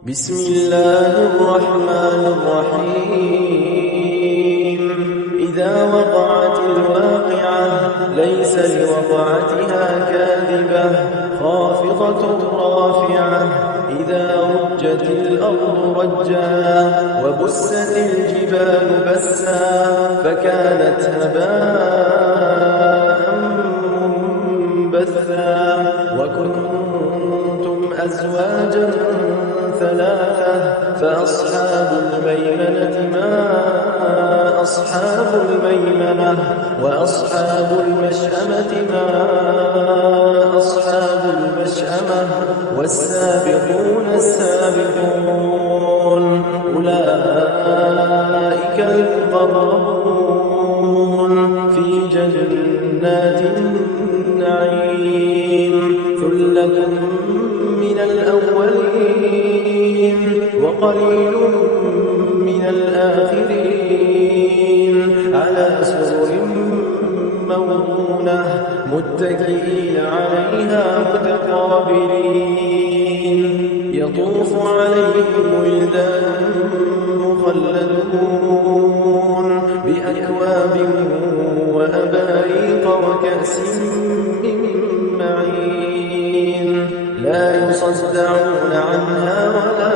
بسم الله الرحمن الرحيم إذا وقعت الواقعة ليس لوقعتها كاذبة خافضة رافعة إذا رجت الأرض رجا وبست الجبال بسا فكانت هباء منبثا وكنتم أزواجا ثلاثة فأصحاب الميمنة ما أصحاب الميمنة وأصحاب المشأمة ما أصحاب المشأمة والسابقون السابقون أولئك المقربون في جنات النعيم ثلة من الأولين وقليل من الآخرين على سرر موضونة متكئين عليها متقابلين يطوف عليهم ولدان مخلدون بأكواب وأباريق وكأس من معين لا يصدعون عنها ولا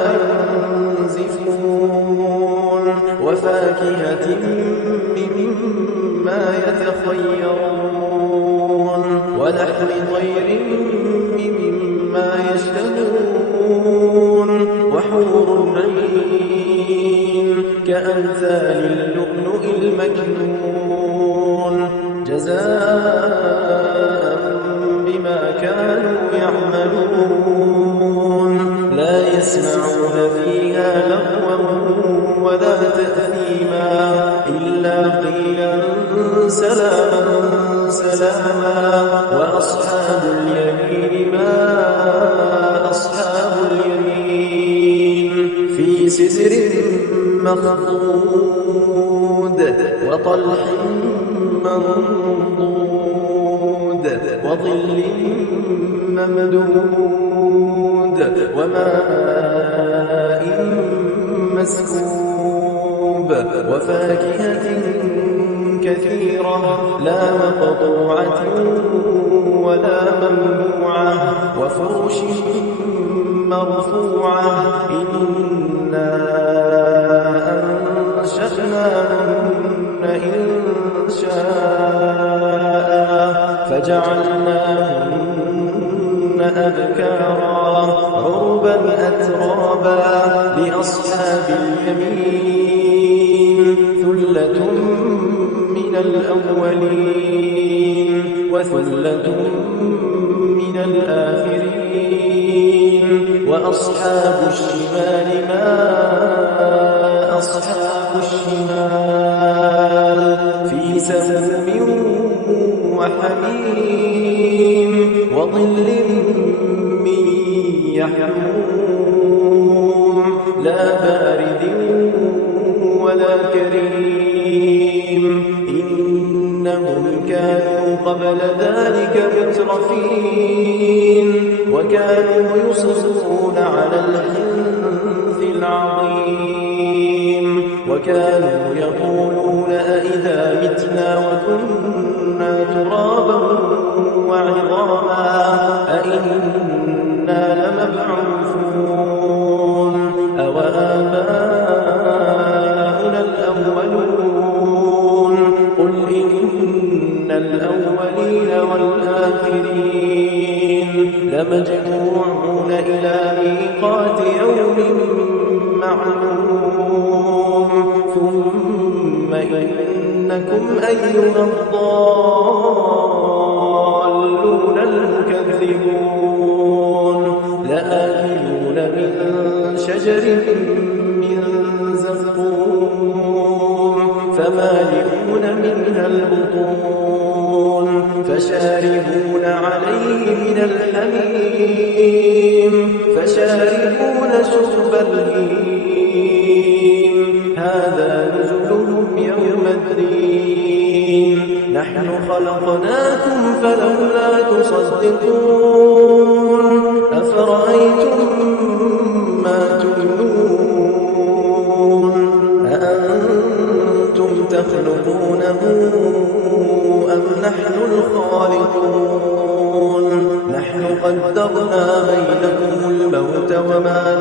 ينزفون وفاكهة مما يتخيرون ولحم طير مما يشتهون وحور عين كأمثال اللؤلؤ المكنون جزاء بما كانوا يعملون لا يسمعون فيها لغوا ولا تأثيما إلا قيلا سلاما سلاما وأصحاب اليمين ما أصحاب اليمين في سدر مخضود وطلح منضود وظل ممدود وماء مسكوب وفاكهة كثيرة لا مقطوعة ولا ممنوعة وفرش مرفوعة إنا أنشأناهن إنشاء فجعلناهن أبكارا عربا أترابا لأصحاب اليمين ثلة من الأولين وثلة من الآخرين وأصحاب الشمال ما أصحاب الشمال في سموم وحميم وظل من يحموم لا بارد ولا كريم إنهم كانوا قبل ذلك مترفين وكانوا يصرون على الحنث العظيم وكانوا يقولون أئذا متنا وكنا ترابا وعظاما أئنا لمبعوثون أوآباؤنا الأولون قل إن الأولين والآخرين لمجموعون إلى ميقات يوم معلوم ثم إنكم أيها الضالون المكذبون لآكلون من شجر من زقوم فمالئون منها البطون فشاربون عليه من الحميم فشاربون شرب الهيم هذا نزلهم يوم الدين نحن خلقناكم فلولا تصدقون أفرأيتم ما تنفقون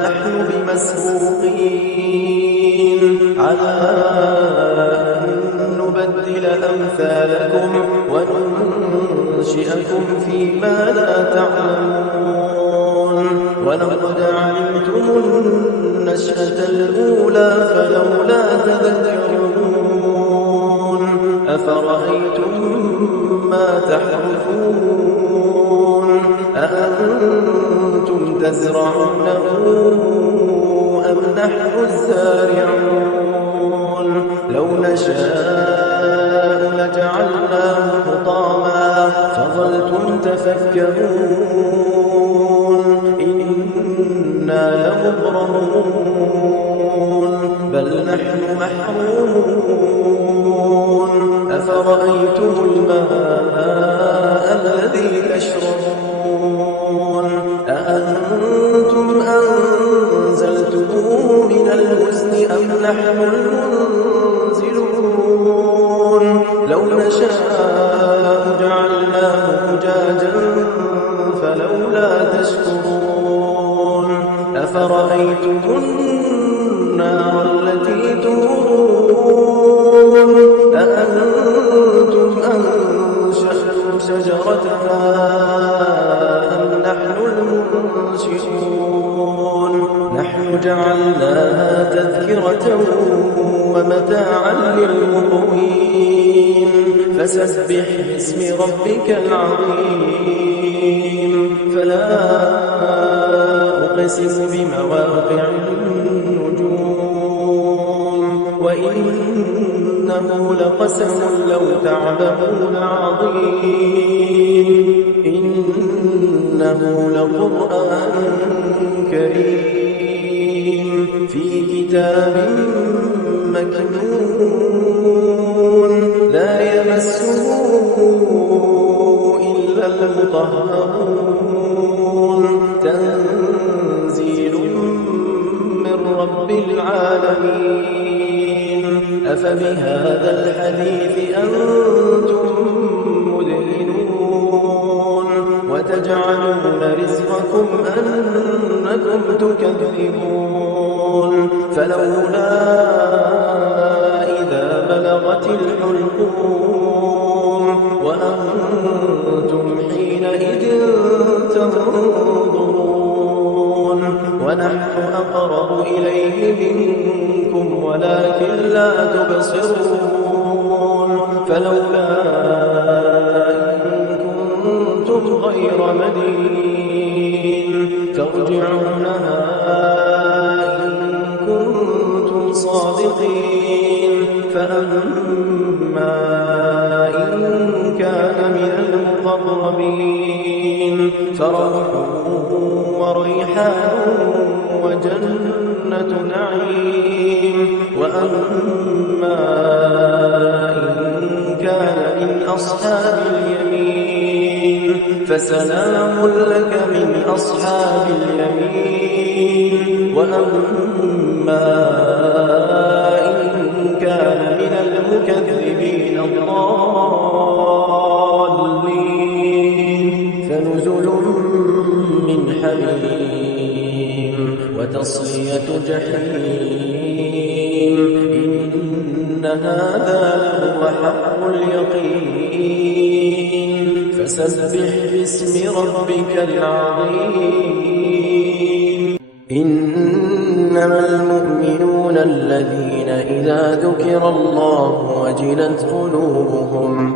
نحن بمسبوقين على أن نبدل أمثالكم وننشئكم فيما لا تعلمون ولقد علمتم النشأة الأولى فلولا تذكرون أفرأيتم ما تحرثون أأنتم تزرعونه أم نحن الزارعون لو نشاء لجعلناه حطاما فظلتم تفكرون إنا لمغرمون بل نحن محرومون أفرأيتم الماء الذي تشربون أأنتم أنزلتموه من المزن أم نحن المنزلون لو نشاء جعلناه أجاجا فلولا تشكرون أفرأيتم النار التي تورون أأنتم أنشأتم شجرتها أم نحن المنشئون نحن جعلناها تذكرة ومتاعا للمقوين فسبح باسم ربك العظيم فلا أقسم بمواقع النجوم وإنه لقسم لو تعلمون عظيم إنه لقرآن كريم في كتاب مكنون لا يمسه إلا المطهرون تنزيل من رب العالمين أفبهذا الحديث أنتم مدهنون وتجعلون رزقكم أنكم تكذبون فلولا إذا بلغت الحلقوم وأنتم حينئذ تنظرون ونحن أقرب إليه منكم ولكن لا تبصرون فلولا إن كنتم غير مدينين ترجعونها إن كنتم صادقين فأما إن كان من المقربين فروح وريحان وجنة نعيم وأما إن كان من أصحاب اليمين فسلام لك من أصحاب اليمين وأما إن كان من المكذبين الضالين فنزل من حميم وتصلية جحيم إن هذا لهو حق اليقين فسبح باسم ربك العظيم إنما المؤمنون الذين إذا ذكر الله وجلت قلوبهم